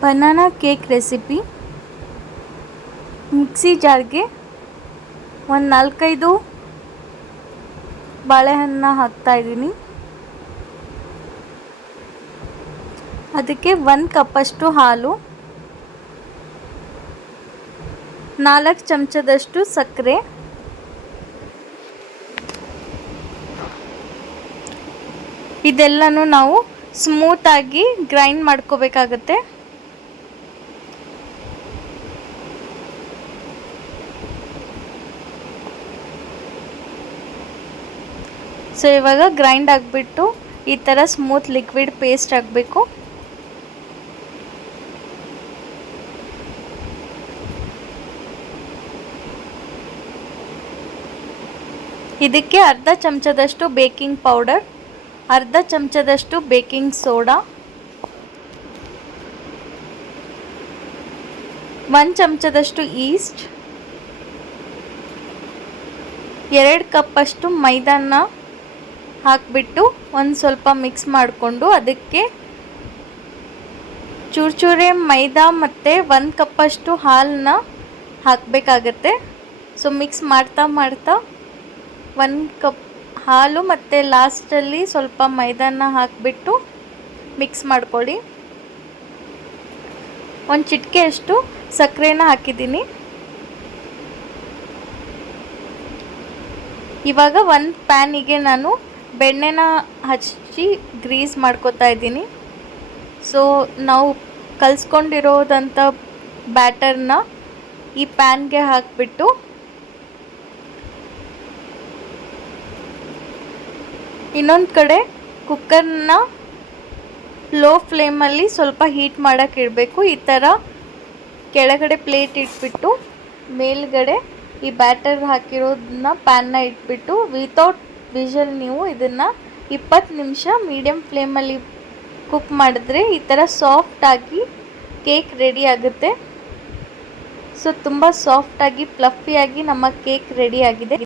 Banana cake recipe. Mixie ಜಾರ್ಗೆ ಒಂದು 4-5 ಬಾಳೆಹಣ್ಣು ಹಾಕ್ತಾಯಿದ್ದೀನಿ. ಅದಕ್ಕೆ 1 ಕಪ್ಪಷ್ಟು ಹಾಲು, 4 ಚಮಚದಷ್ಟು ಸಕ್ಕರೆ, ಇದೆಲ್ಲನೂ ನಾವು ಸ್ಮೂತಾಗಿ ಗ್ರೈಂಡ್ ಮಾಡ್ಕೋಬೇಕಾಗತ್ತೆ. ಸೊ ಇವಾಗ ಗ್ರೈಂಡ್ ಆಗಿಬಿಟ್ಟು ಈ ಥರ ಸ್ಮೂತ್ ಲಿಕ್ವಿಡ್ ಪೇಸ್ಟ್ ಆಗಬೇಕು. ಇದಕ್ಕೆ ಅರ್ಧ ಚಮಚದಷ್ಟು ಬೇಕಿಂಗ್ ಪೌಡರ್, ಅರ್ಧ ಚಮಚದಷ್ಟು ಬೇಕಿಂಗ್ ಸೋಡಾ, 1 ಚಮಚದಷ್ಟು ಈಸ್ಟ್, 2 ಕಪ್ಪಷ್ಟು ಮೈದಾನ ಹಾಕಿಬಿಟ್ಟು ಒಂದು ಸ್ವಲ್ಪ ಮಿಕ್ಸ್ ಮಾಡಿಕೊಂಡು ಅದಕ್ಕೆ ಚೂರೇ ಮೈದಾ ಮತ್ತು 1 ಕಪ್ಪಷ್ಟು ಹಾಲನ್ನ ಹಾಕಬೇಕಾಗತ್ತೆ. ಸೊ ಮಿಕ್ಸ್ ಮಾಡ್ತಾ 1 ಕಪ್ ಹಾಲು ಮತ್ತು ಲಾಸ್ಟಲ್ಲಿ ಸ್ವಲ್ಪ ಮೈದಾನ ಹಾಕಿಬಿಟ್ಟು ಮಿಕ್ಸ್ ಮಾಡ್ಕೊಳ್ಳಿ. ಒಂದು ಚಿಟಿಕೆಯಷ್ಟು ಸಕ್ಕರೆನ ಹಾಕಿದ್ದೀನಿ. ಇವಾಗ ಒಂದು ಪ್ಯಾನಿಗೆ ನಾನು ಬೆಣ್ಣೆನ ಹಚ್ಚಿ ಗ್ರೀಸ್ ಮಾಡ್ಕೊತಾ ಇದ್ದೀನಿ. ಸೊ ನಾವು ಕಲಿಸ್ಕೊಂಡಿರೋದಂಥ ಬ್ಯಾಟರ್ನ ಈ ಪ್ಯಾನ್ಗೆ ಹಾಕಿಬಿಟ್ಟು ಇನ್ನೊಂದು ಕಡೆ ಕುಕ್ಕರ್ನ ಲೋ ಫ್ಲೇಮಲ್ಲಿ ಸ್ವಲ್ಪ ಹೀಟ್ ಮಾಡೋಕ್ಕೆ ಇಡಬೇಕು. ಈ ಥರ ಕೆಳಗಡೆ ಪ್ಲೇಟ್ ಇಟ್ಬಿಟ್ಟು ಮೇಲ್ಗಡೆ ಈ ಬ್ಯಾಟರ್ ಹಾಕಿರೋದನ್ನ ಪ್ಯಾನ್ನ ಇಟ್ಬಿಟ್ಟು ವಿತೌಟ್ ವಿಷಲ್ ನೀವು ಇದನ್ನು 20 ನಿಮಿಷ ಮೀಡಿಯಮ್ ಫ್ಲೇಮಲ್ಲಿ ಕುಕ್ ಮಾಡಿದ್ರೆ ಈ ಥರ ಸಾಫ್ಟಾಗಿ ಕೇಕ್ ರೆಡಿ ಆಗುತ್ತೆ. ಸೊ ತುಂಬ ಸಾಫ್ಟಾಗಿ ಫ್ಲಫಿಯಾಗಿ ನಮ್ಮ ಕೇಕ್ ರೆಡಿ ಆಗಿದೆ.